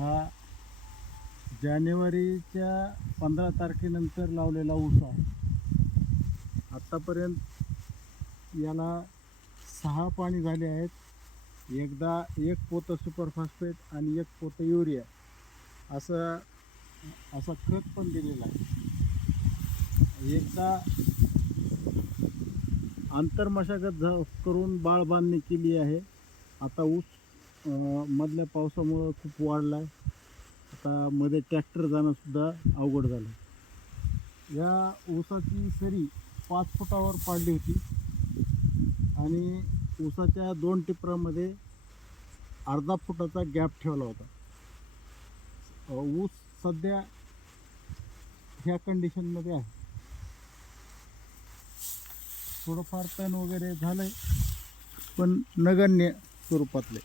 हा जानेवारीच्या 15 तारखेनंतर लावलेला ऊस आहे. आत्तापर्यंत याला 6 पाणी झाले आहेत. एकदा 1 पोतं सुपर फॉस्फेट आणि 1 पोतं युरिया असा खत पण दिलेला आहे. एकदा आंतरमशागत करून बाळ बांधणी केली आहे. आता ऊस मधल्या पावसामुळं खूप वाढला आहे. आता मध्ये ट्रॅक्टर जाणंसुद्धा अवघड झालं. या ऊसाची सरी 5 फुटावर पाडली होती आणि ऊसाच्या 2 टिपरामध्ये अर्धा फुटाचा गॅप ठेवला होता. ऊस सध्या ह्या कंडिशनमध्ये आहे. थोडंफार तण वगैरे झालंय, पण नगण्य स्वरूपातले.